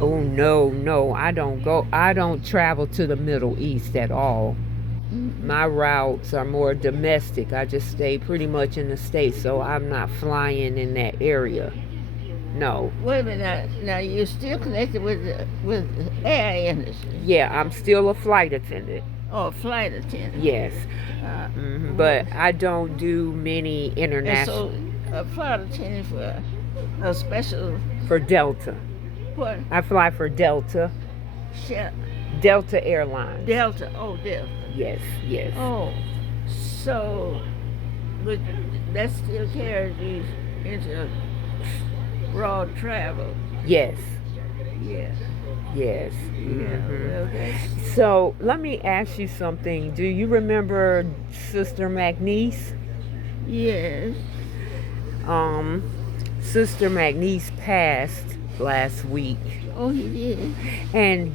Oh no, no, I don't travel to the Middle East at all. Mm-mm. My routes are more domestic. I just stay pretty much in the States, so I'm not flying in that area. No. Wait a minute. Now you're still connected with the air industry. Yeah, I'm still a flight attendant. Oh, flight attendant. Yes. What? But I don't do many And international so a flight attendant for a special for Delta. what? I fly for Delta, Ship. Delta Airlines. Delta. Oh, Delta. Yes, yes. Oh, so but that still carries you into broad travel. Yes, Yeah. yes. Yeah. Well, that's So let me ask you something. Do you remember Sister McNeese? yes. Um, Sister McNeese passed last week, Oh, he did. and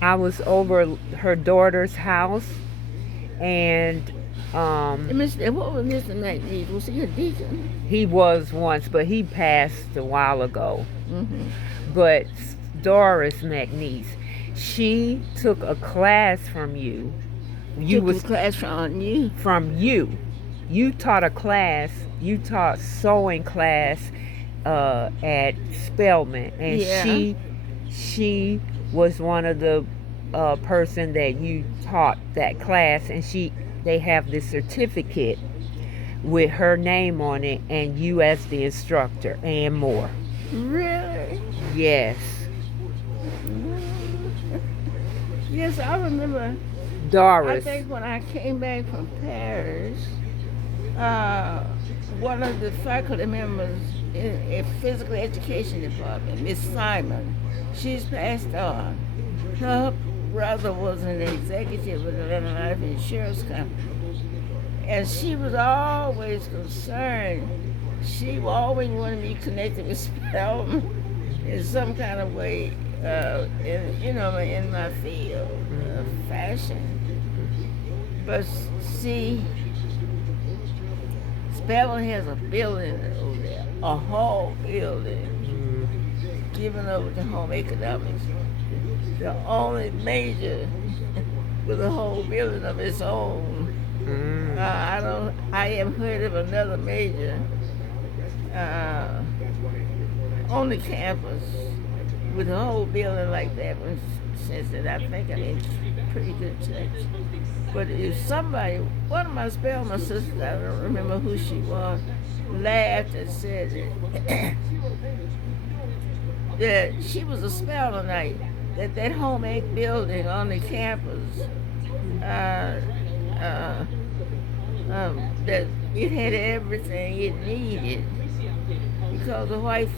I was over her daughter's house, and And Mr. What was Mr. McNeese? Was he a deacon? he was once, but he passed a while ago. Mm-hmm. But Doris McNeese, she took a class from you. You Took a was class from you. from you. You taught a class. You taught sewing class at Spelman, and Yeah. she was one of the person that you taught that class, and they have this certificate with her name on it and you as the instructor and more. Really? Yes, Yes, I remember. I Doris. think when I came back from Paris, uh, one of the faculty members in physical education department, Miss Simon, she's passed on. Her brother was an executive with Atlanta Life Insurance Company, and she was always concerned. She always wanted me connected with Spelman in some kind of way, in my field of fashion. But see, Spelman has a building over there, a whole building given over to home economics. The only major with a whole building of its own. I haven't heard of another major uh, on the campus with a whole building like that one since then. I think I'm in pretty good touch. But if somebody, one of my Spelman sisters, I don't remember who she was, laughed and said that she was a Spelmanite, that home ec building on the campus, uh, uh, that it had everything it needed because the white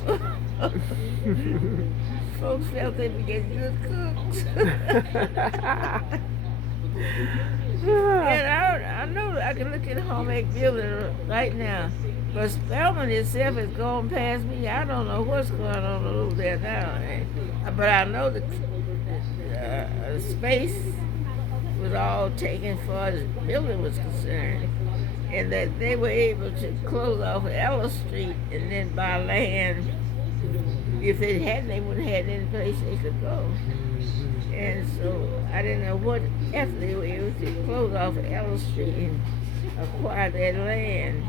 folks felt they were getting good cooks. And I know I can look at the home ec building right now, but Spelman itself is going past me. I don't know what's going on over there now. But I know the space was all taken for as the building was concerned, and that they were able to close off Ellis Street and then buy land. If they hadn't, they wouldn't have had any place they could go. And so I didn't know what after they were able to close off Ellis Street and acquire that land.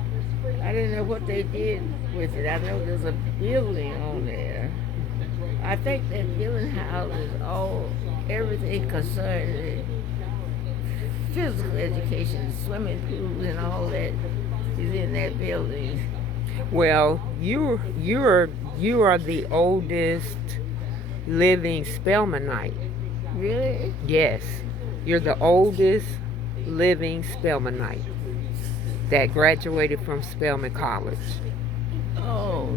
I didn't know what they did with it. I know there's a building on there. I think that building houses all everything concerning physical education, swimming pools, and all that is in that building. Well, you are the oldest living Spelmanite. Really? Yes, you're the oldest living Spelmanite that graduated from Spelman College. Oh,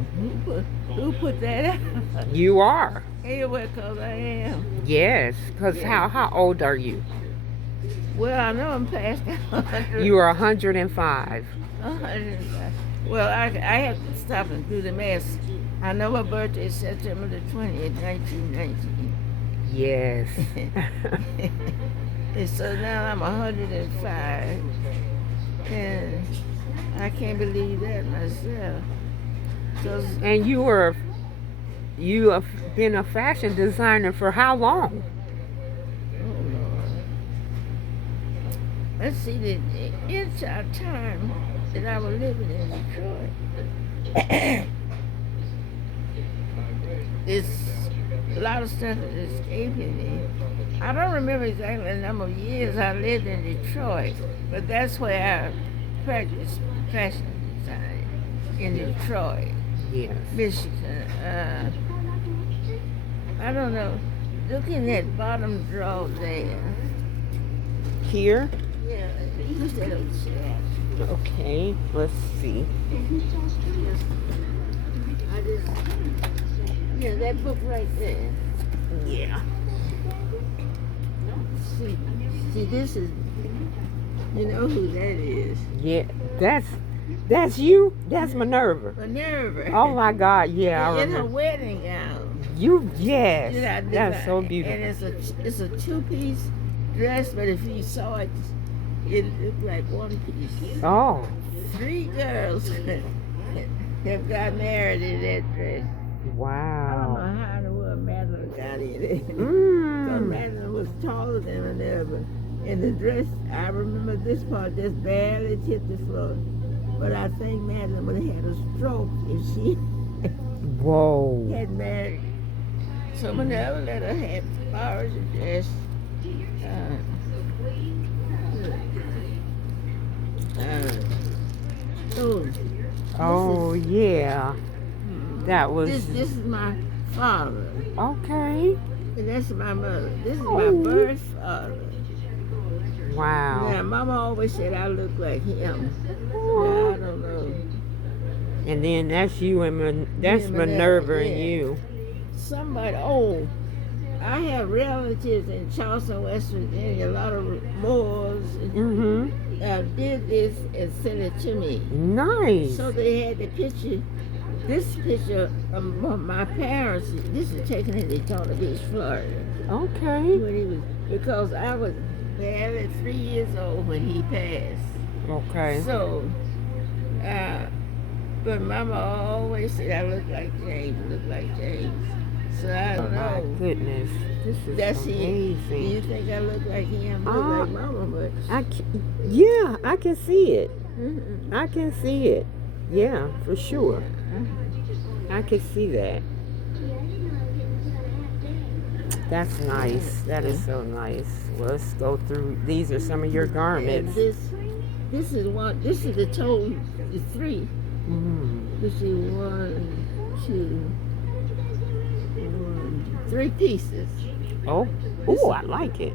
who put that out? You are. Anyway, cause I am. Yes, because Yeah. how old are you? Well, I know I'm past 100. You are 105. 105. Well, I have to stop and do the math. I know my birthday is September the 20th, 1919. Yes. And so now I'm 105. And I can't believe that myself. Because And you were you have been a fashion designer for how long? Oh Lord. Let's see, the entire time that I was living in Detroit, it's a lot of stuff that escaping me. I don't remember exactly the number of years I lived in Detroit, but that's where I practiced fashion design in Detroit, Yes. Michigan. I don't know. Looking at bottom drawer there. Here? Yeah, use that old chair. Okay, let's see. I just, yeah, that book right there. Yeah. See, this is, you know who that is? Yeah, that's you? That's Minerva. Minerva. Oh my God, yeah, I In her remember. wedding gown. Yes, Yeah, that's so beautiful. And it's a two-piece dress, but if you saw it, it looked like one piece. Oh, 3 girls have got married in that dress. I don't wow. know how in the world Madeline got in it. Because Madeline was taller than Minerva. And the dress, I remember this part just barely tipped the floor. But I think Madeline would have had a stroke if she Whoa. had married. So Minerva let her have flowers and dress. Oh, yeah. That was... This is my father. Okay. And that's my mother. This is Oh. my birth father. Wow. Now, Mama always said I look like him. Now, I don't know. And then that's you and that's Minerva and you. Somebody, I have relatives in Charleston, West Virginia, a lot of Moors. Did this and sent it to me. Nice. So they had the picture, this picture of my parents. This is taken in Daytona Beach, Florida. Okay. When he was, because I was barely 3 years old when he passed. Okay. So, but Mama always said I look like James, So I don't My know. goodness. This is That's amazing. it. Do you think I look like him? I look like Mama, but yeah, I can see it. mm-mm. I can see it. Yeah, for sure. I can see that. That's nice. That is so nice. Well, let's go through. These are some of your garments. And this is one. This is the total. The 3. This is 3 pieces. Oh, I like it.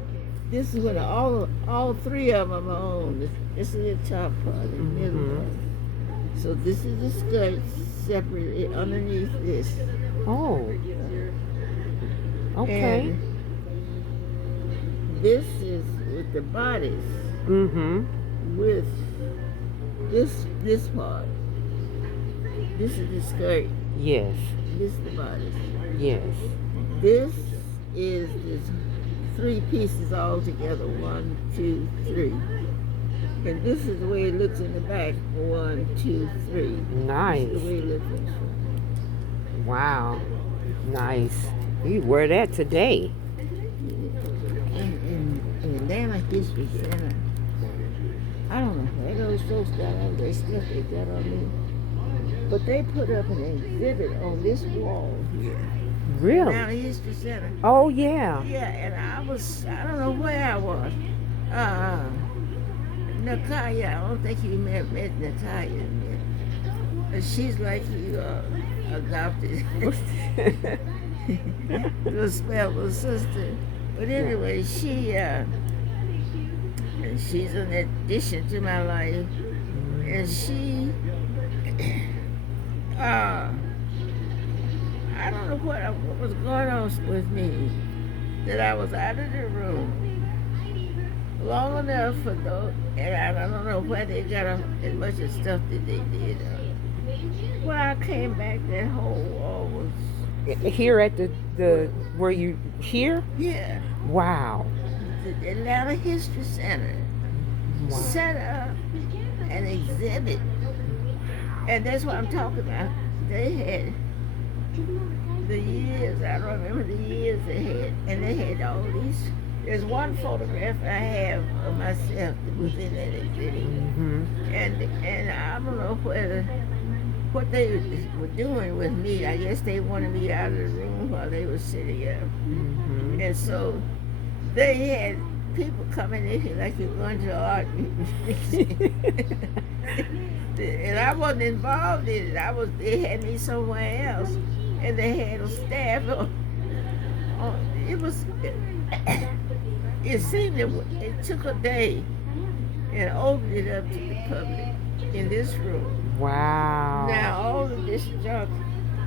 This is what all 3 of them are on. This is the top part, the middle part. So this is the skirt separately underneath this. Oh. Okay. And this is with the bodice. With this part. This is the skirt. Yes. This is the bodice. Yes. This is this 3 pieces all together. 1, 2, 3. And this is the way it looks in the back. 1, 2, 3. Nice. This is the way it looks in the front. Wow. Nice. You wear that today. In Atlanta History Center. I don't know where those folks got all their stuff they got on me. But they put up an exhibit on this wall here. Really? Atlanta History Center. Oh, yeah. Yeah, and I don't know where I was. Nakaya, I don't think you met Nakaya yet. But she's like you adopted. Little Spelmanite sister. But anyway, she's an addition to my life. And she, I don't know what was going on with me, that I was out of the room long enough for those, and I don't know where they got as much of stuff that they did. When I came back, that whole wall was... Here at the where you here? Yeah. Wow. The Atlanta History Center set up an exhibit. And that's what I'm talking about. They the years. I don't remember the years they had, and they had all these. There's one photograph I have of myself that was in that exhibit, and I don't know what they were doing with me. I guess they wanted me out of the room while they were sitting up, and so they had people coming in here like you're going to art museum. And I wasn't involved in it. They had me somewhere else, and they had a staff. It was. It seemed that it took a day and opened it up to the public in this room. Wow. Now all of this junk,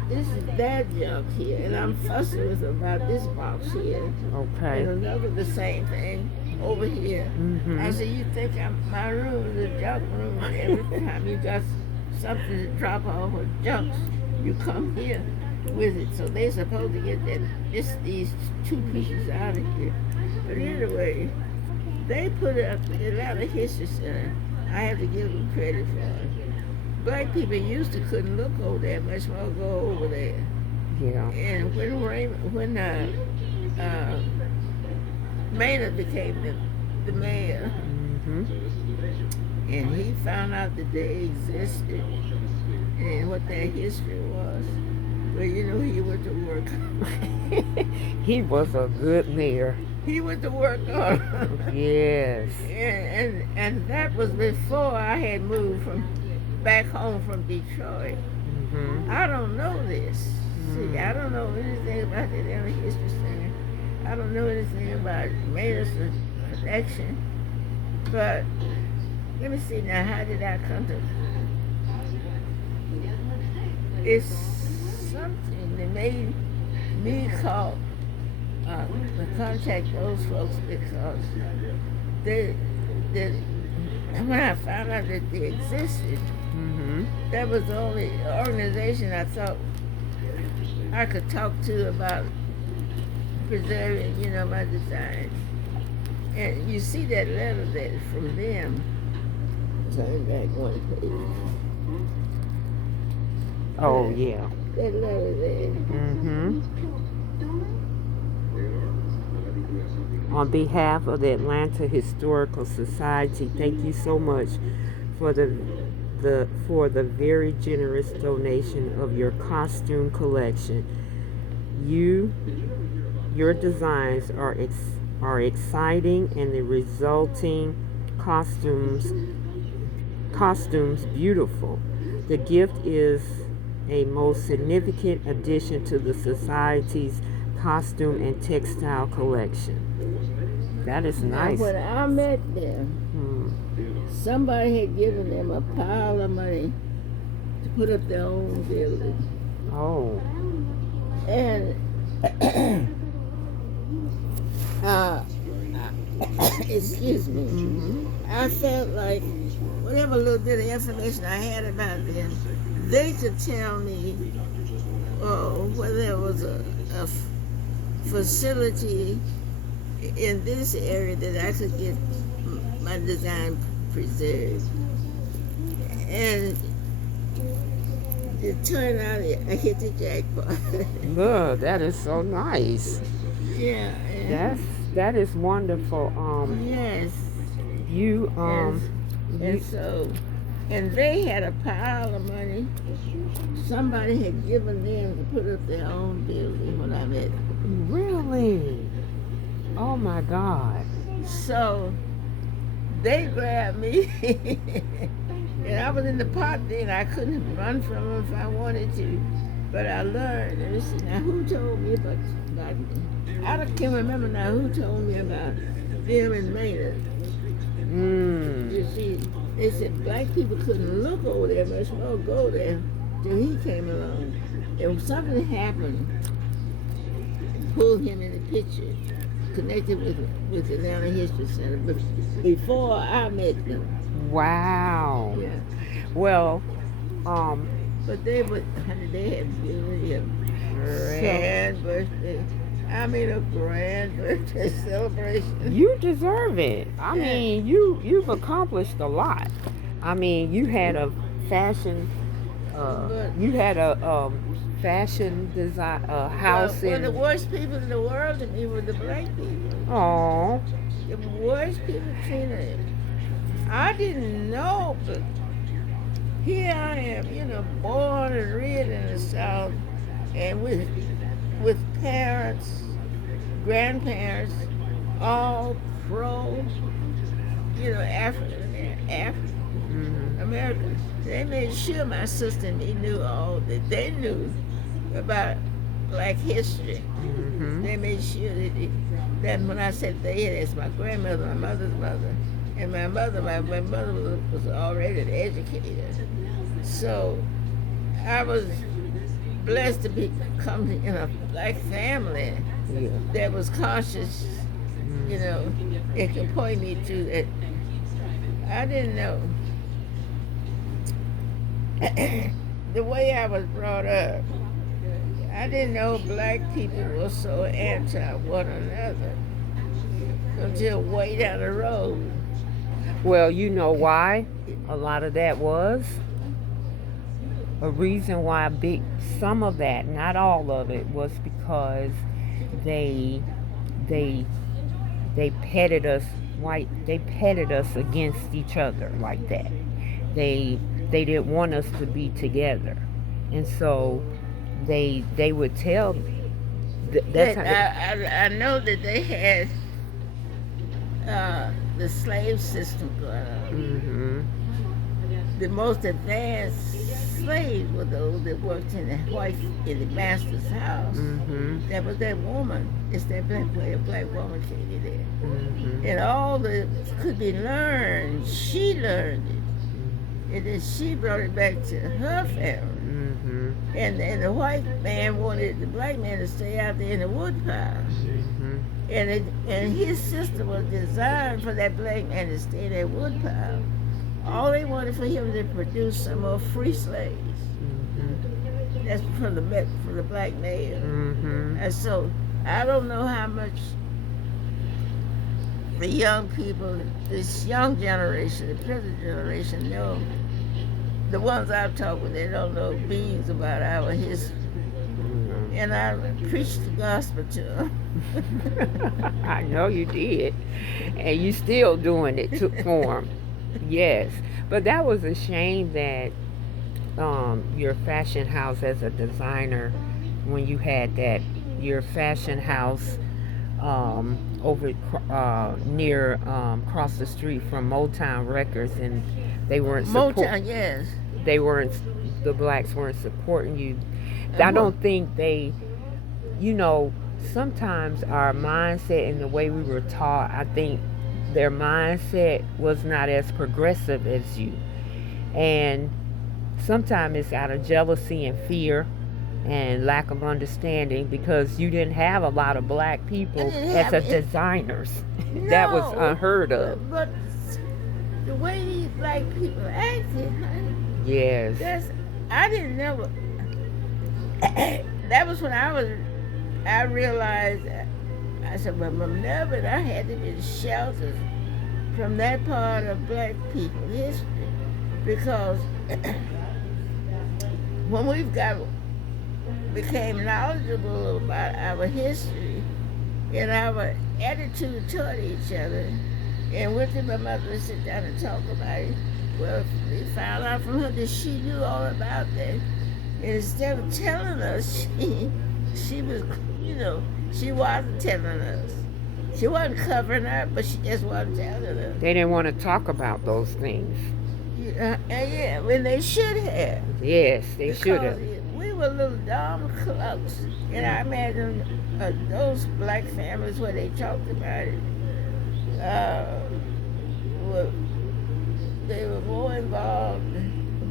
this is that junk here, and I'm fussing with them about this box here. Okay. And another the same thing over here. I said, you think my room is a junk room, and every time you got something to drop off or junks, you come here with it. So they're supposed to get these two pieces out of here. But anyway, they put up the Atlanta History Center. I have to give them credit for it. Black people used to couldn't look over there much more go over there. Yeah. And when Maynard became the mayor, and he found out that they existed and what their history was, well, you know, he went to work. He was a good mayor. He went to work on. Yes. And that was before I had moved back home from Detroit. I don't know this. See, I don't know anything about the Atlanta History Center. I don't know anything about Maynard's connection. But let me see now, how did I come to? It's something that made me call. Contact those folks because when I found out that they existed, that was the only organization I thought I could talk to about preserving, you know, my design. And you see that letter there from them. Turn back one page. Oh, yeah. That letter there. On behalf of the Atlanta Historical Society, thank you so much for the very generous donation of your costume collection. Your designs are exciting, and the resulting costumes beautiful. The gift is a most significant addition to the society's costume and textile collection. That is nice. Now, when I met them, somebody had given them a pile of money to put up their own building. Oh. And excuse me, I felt like whatever little bit of information I had about them, they could tell me whether there was a facility in this area that I could get my design preserved. And it turned out I hit the jackpot. Look, that is so nice. Yeah. That is wonderful. Yes. And they had a pile of money. Somebody had given them to put up their own building when I met them. Really? Oh my God. So they grabbed me and I was in the pot then. I couldn't run from them if I wanted to. But I learned. Let me see now, who told me about I can't remember now who told me about them and Maynard. You see, they said black people couldn't look over there much more go there till he came along. And something happened, pulled him in the picture, connected with the Atlanta History Center, but before I met them. Wow. Yeah. Well, but they had really a grand birthday. I mean, a grand birthday celebration. You deserve it. I mean, you've accomplished a lot. I mean, you had a fashion, you had a fashion design Well, house one of the in. worst people in the world to me were the black people. Oh. The worst people, Tina. I didn't know, but here I am, born and reared in the South, and with parents, grandparents, all pro, African American. They made sure my sister and me knew all that they knew about black history. They made sure that when I said they, that's my grandmother, my mother's mother, and my mother was already an educator. So I was blessed to come in a black family that was conscious, it could point me to that. I didn't know. The way I was brought up, I didn't know black people were so anti one another until way down the road. Well, you know why a lot of that was? A reason why some of that, not all of it, was because they petted us they petted us against each other like that. They didn't want us to be together. And so they would tell that's I know that they had the slave system going on. The most advanced slaves were those that worked in the master's house. That was that woman. It's that black woman came in there. And all that could be learned, she learned it. And then she brought it back to her family. And the white man wanted the black man to stay out there in the woodpile. And his system was designed for that black man to stay in that woodpile. All they wanted for him to produce some more free slaves. That's from the black male. And so I don't know how much the young people, this young generation, the present generation, know. The ones I've talked with, they don't know beans about our history. And I preached the gospel to them. I know you did. And you still doing it for them. Yes. But that was a shame that your fashion house as a designer, when you had your fashion house over near across the street from Motown Records, and they weren't Motown, yes. The blacks weren't supporting you. I don't think sometimes our mindset and the way we were taught, I think their mindset was not as progressive as you. And sometimes it's out of jealousy and fear and lack of understanding, because you didn't have a lot of black people as designers. No, that was unheard of. But the way these black people acted, honey, yes, I didn't know. That was when I realized, I said, well, never, I had to be sheltered from that part of black people's history, because when became knowledgeable about our history and our attitude toward each other, and went to my mother to sit down and talk about it, well, we found out from her that she knew all about that. And instead of telling us, she was, she wasn't telling us. She wasn't covering up, but she just wasn't telling us. They didn't want to talk about those things. Yeah, when they should have. Yes, they should have. We were little dumb clucks. And I imagine those black families where they talked about it, they were more involved.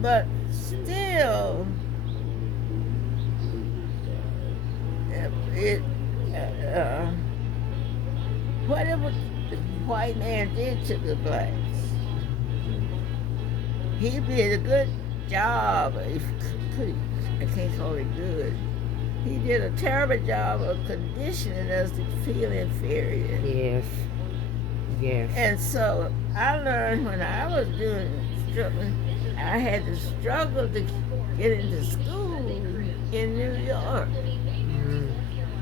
But still, whatever the white man did to the blacks, he did a good job. I can't call it good. He did a terrible job of conditioning us to feel inferior. Yes. Yes. And so I learned when I was doing struggling, I had to struggle to get into school in New York. Mm.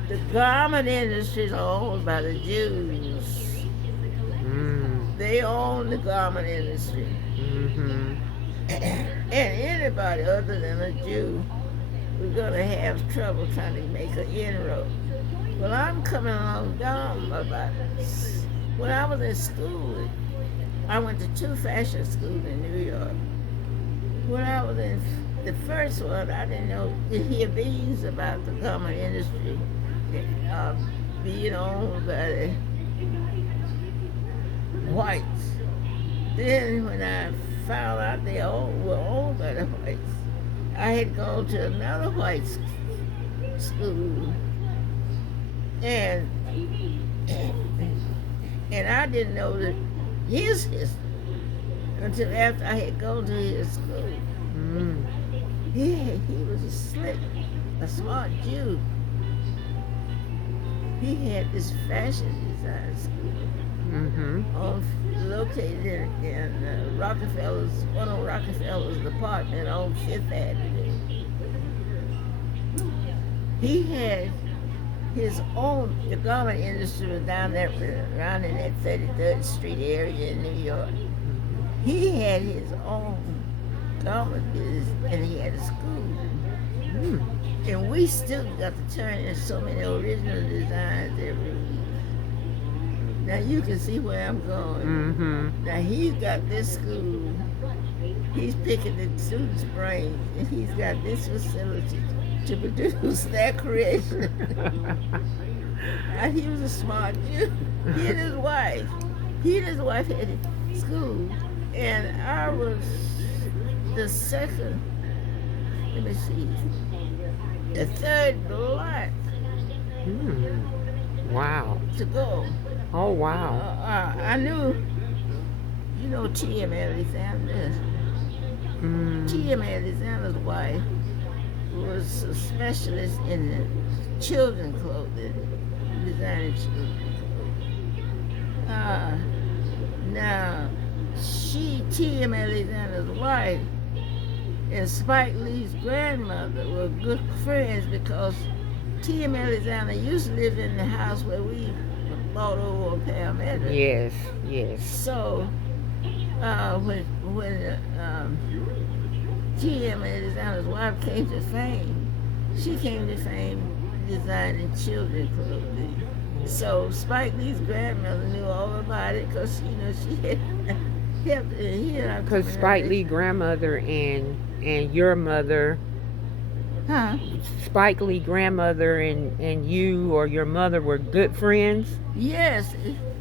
The garment industry is owned by the Jews. Mm. They own the garment industry. Mm-hmm. And anybody other than a Jew was going to have trouble trying to make an inroad. Well, I'm coming along dumb about this. When I was in school, I went to 2 fashion schools in New York. When I was in the first one, I didn't know to hear things about the garment industry uh, being owned by the whites. Then when I found out they all were owned by the whites, I had gone to another white school, and and I didn't know that his history until after I had gone to his school. Mm. He was a smart Jew. He had this fashion design school Mm-hmm. located in one of Rockefeller's apartment on Fifth Avenue. He had his own, the garment industry was down there around in that 33rd Street area in New York. He had his own garment business and he had a school. Mm. And we still got to turn in so many original designs every week. Now you can see where I'm going. Mm-hmm. Now he's got this school. He's picking the students' brains, and he's got this facility to produce that creation. And he was a smart Jew. He and his wife. He and his wife had a school, and I was the second. Let me see. The third black Mm. Wow. to go. Oh, wow. I knew, you know, T.M. Alexander. Mm. T.M. Alexander's wife was a specialist in children's clothing, designing children's clothing. Now, T.M. Alexander's wife and Spike Lee's grandmother were good friends because T.M. Alexander used to live in the house where we bought over on Palmetto. Yes, yes. So when T.M. Alexander's wife came to fame, she came to fame designing children's clothing. So Spike Lee's grandmother knew all about it because she had helped. Because Spike Lee grandmother and your mother, Huh? Spike Lee grandmother and you or your mother were good friends? Yes,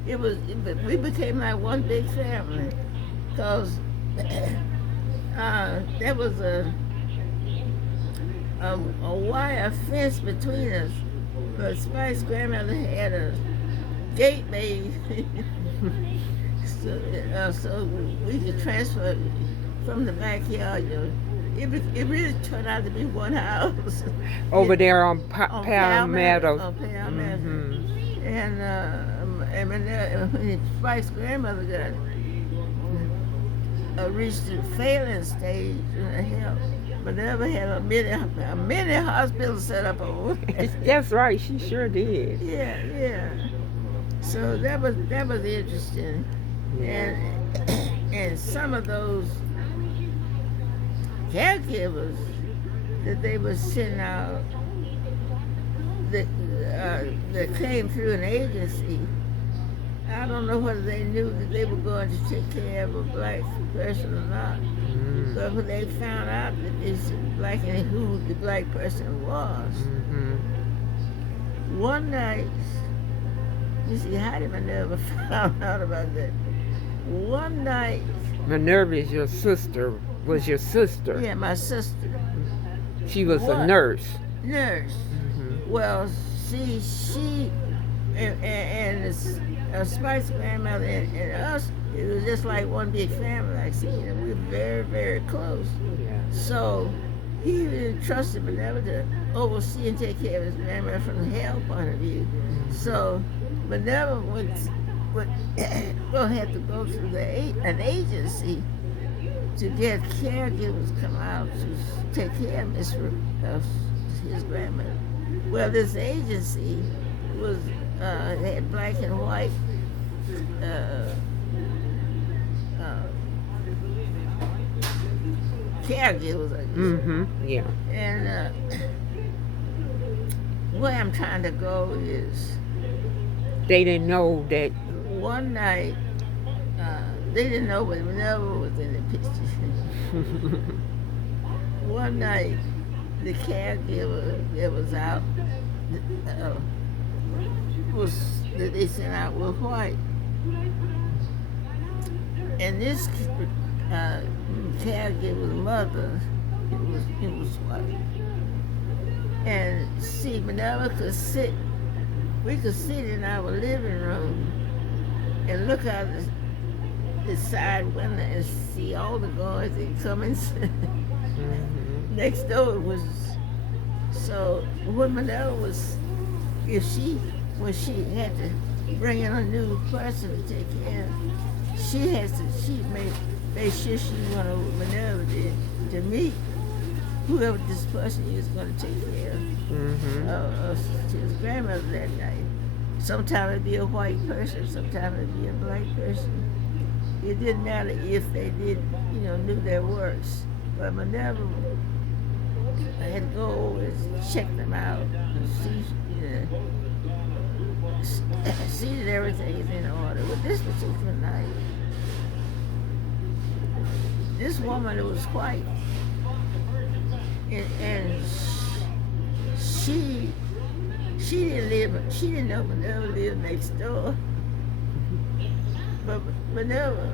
it was. We became like one big family, cause there was a wire fence between us. But Spike's grandmother had a gate made, so we could transfer from the backyard. It really turned out to be one house. Over there on On Palmetto. On Palmetto. Mm-hmm. And when Spike's grandmother reached the failing stage in health, but never had a mini hospital set up over there. That's right, she sure did. Yeah. So that was interesting, and some of those caregivers that they were sending out that came through an agency. I don't know whether they knew that they were going to take care of a black person or not. Mm. But when they found out that it's black and who the black person was, one night, you see, how did Minerva found out about that? One night. Minerva is your sister, was your sister. Yeah, my sister. She was What? a nurse. Nurse. Well, she and Spike's grandmother and us, it was just like one big family. Like, see, we were very, very close. Yeah. So he entrusted Minerva to oversee and take care of his grandmother from the health point of view. So Minerva would have to go through an agency to get caregivers come out to take care of his grandmother. Well, this agency was had black and white uh, uh, caregivers, I guess. Yeah. And where I'm trying to go is They didn't know that. one night they didn't know but Minerva was in the picture. One night the caregiver that was out uh, was that they sent out was white, and this caregiver's mother it was white. And see, Minerva could sit. We could sit in our living room and look out the side window and see all the guards that come in. Next door was so when Minerva was when she had to bring in a new person to take care of, she made sure she went over with Minerva to meet whoever this person is going to take care of his grandmother that night. Sometimes it'd be a white person, sometimes it'd be a black person. It didn't matter if they knew their works. But Minerva had to go over and check them out and see that everything is in order. But this particular night, this woman that was white, and she didn't know Minerva lived next door. But Minerva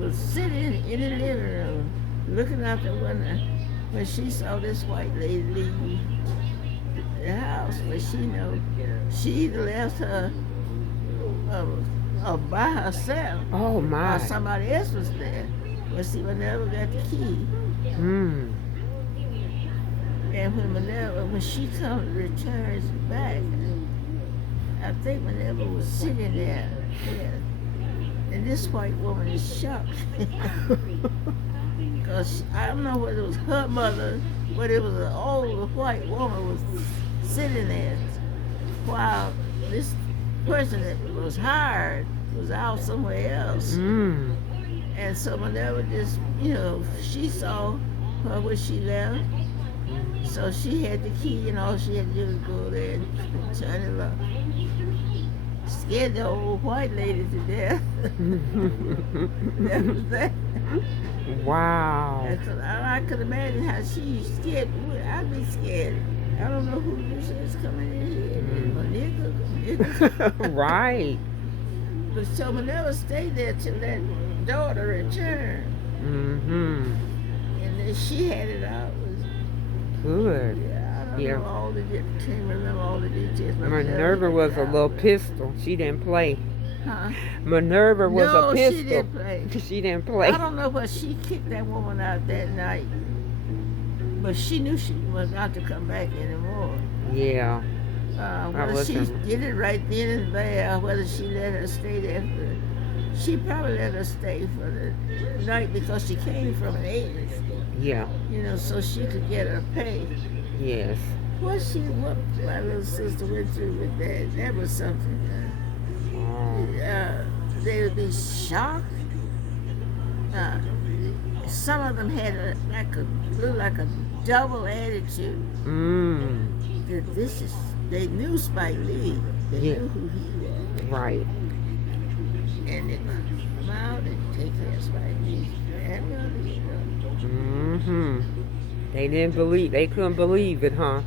was sitting in the living room looking out the window when she saw this white lady leave the house. But she either left her by herself. Oh my! Or somebody else was there. But see, Minerva got the key. And when she returns back, I think Minerva was sitting there. And this white woman is shocked. Because I don't know whether it was her mother, but it was an old white woman was sitting there while this person that was hired was out somewhere else. And so Minerva just, she saw her when she left. So she had the key, and all she had to do was go there and turn it up. Scared the old white lady to death. That was that. Wow. I could imagine how she scared. I'd be scared. I don't know who this is coming in here. Nigga. Right. But so Minerva stayed there till that daughter returned. And then she had it out. Good. Yeah, I don't know all the can't remember all the details. Minerva was a little pistol. She didn't play. Huh? Minerva was a pistol. She didn't play. She didn't play. I don't know what she kicked that woman out that night, but she knew she was not to come back anymore. Yeah. Whether she did it right then and there, whether she let her stay there she probably let her stay for the night because she came from an agency. Yeah. So she could get her pay. Yes. What my little sister went through with that was something. They would be shocked. Some of them had like a double attitude. They knew Spike Lee. They knew who he was. Right. And they come out and take care of Spike Lee. They couldn't believe it, huh?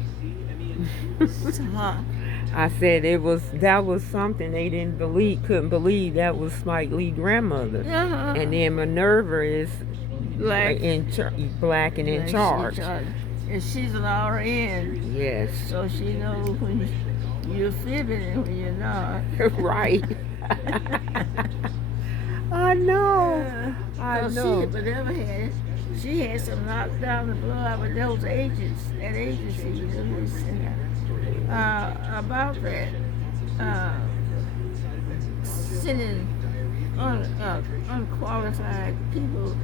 I said that was something they couldn't believe that was Spike Lee's grandmother. And then Minerva is black and in charge. And she's an RN. Yes. So she knows when you're fibbing and when you're not. Right. I know. I know. She had some knockdown and blow out with those agents, that agency, about that, sending unqualified people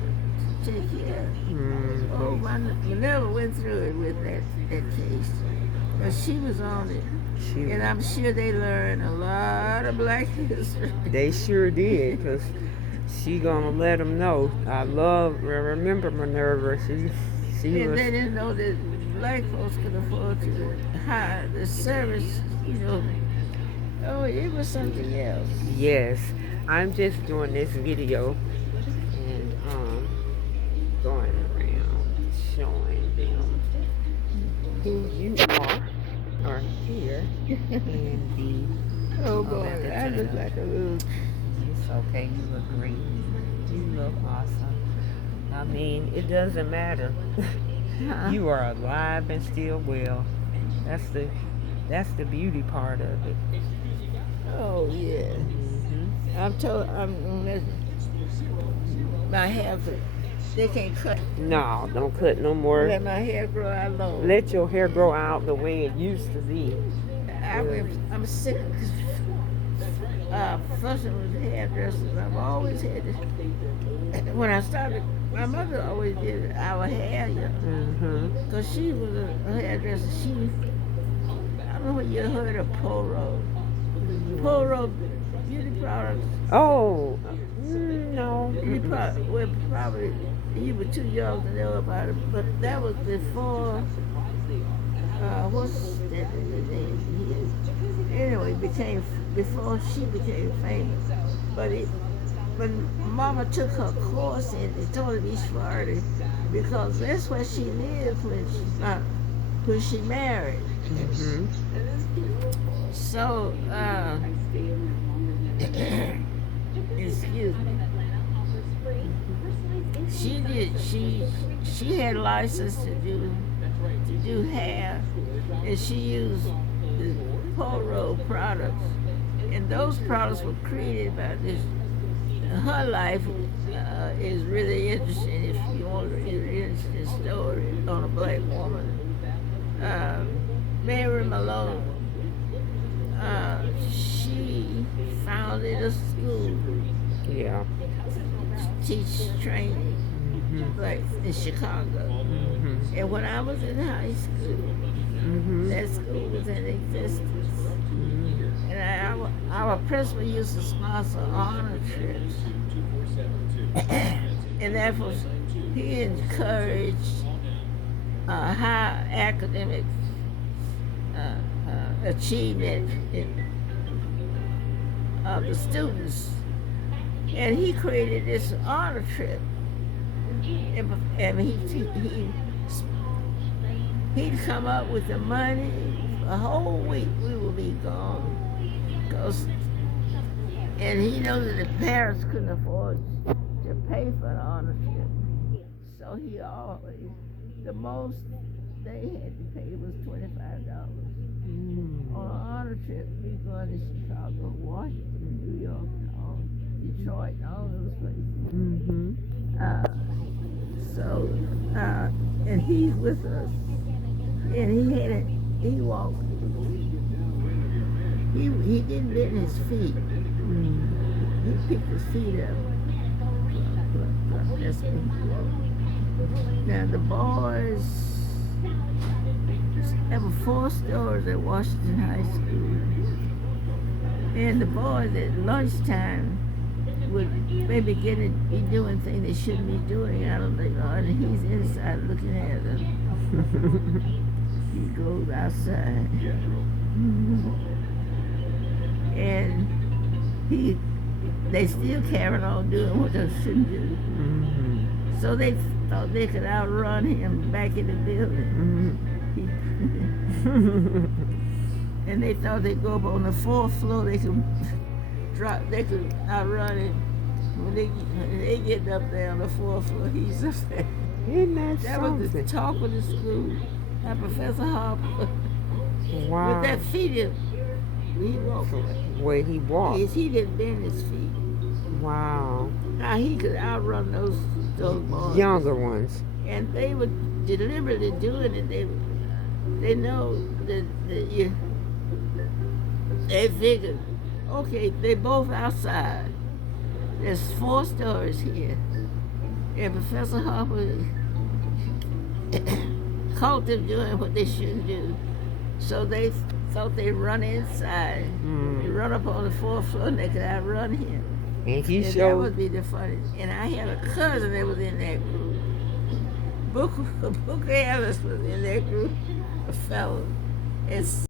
take care. Mm-hmm. Oh, Minerva went through it with that case. But she was on it. And I'm sure they learned a lot of black history. They sure did, because she gonna let them know. I remember Minerva. She And was. they didn't know that black folks could afford to hire the service, you know. Oh, it was something else. Yes, I'm just doing this video and going around showing them who you are here in the. Oh boy, I look like a little. It's okay, you look great. You look awesome. I mean, it doesn't matter. You are alive and still well. That's the beauty part of it. Oh yeah. I'm my hair. They can't cut. No, don't cut no more. Let my hair grow out long. Let your hair grow out the way it used to be. I'm sick of fussing with hairdressers. I've always had it. When I started, my mother always did our hair, because she was a hairdresser. I don't know what you heard of Poro beauty products. Oh, no. Probably you were too young to know about it, but that was before. What's that name? Anyway, before she became famous. But when Mama took her course in, it told her to be Florida, because that's where she lived when she married. So, excuse me. She had license to do hair, and she used the Poro products, and those products were created by this. Her life is really interesting. If you want an interesting story on a black woman, Mary Malone, she founded a school. Yeah. To teach training, like in Chicago. And when I was in high school, that school was in existence. And our principal used to sponsor honor trips. And therefore, he encouraged high academic achievement of the students. And he created this honor trip. And he'd come up with the money. A whole week we would be gone. And he knew that the parents couldn't afford to pay for an honor trip. So he always, the most they had to pay was $25. On an honor trip, we going to Chicago, Washington, New York, Detroit, and all those places. And he's with us. And he walked. He didn't bend his feet. He picked his feet up. That's me. Now the boys, there were 4 stores at Washington High School. And the boys at lunchtime would maybe be doing things they shouldn't be doing. I don't think, and he's inside looking at them. He goes outside. And they still carried on doing what they shouldn't do. So they thought they could outrun him back in the building. And they thought they'd go up on the 4th floor, they could outrun it. When they get up there on the 4th floor, he's up there. That was the talk of the school. Now Professor Harper. Wow. With that feet, he walked. Where he walked. Yes, he didn't bend his feet. Wow. Now he could outrun those boys. Younger ones. And they were deliberately doing it. They know that they figured, okay, they both outside. There's 4 stories here. And Professor Harper caught them doing what they shouldn't do. So they thought they'd run inside. They run up on the fourth floor and they could outrun him. And he And that showed. would be the funniest. And I had a cousin that was in that group. Booker Ellis was in that group, a fellow. And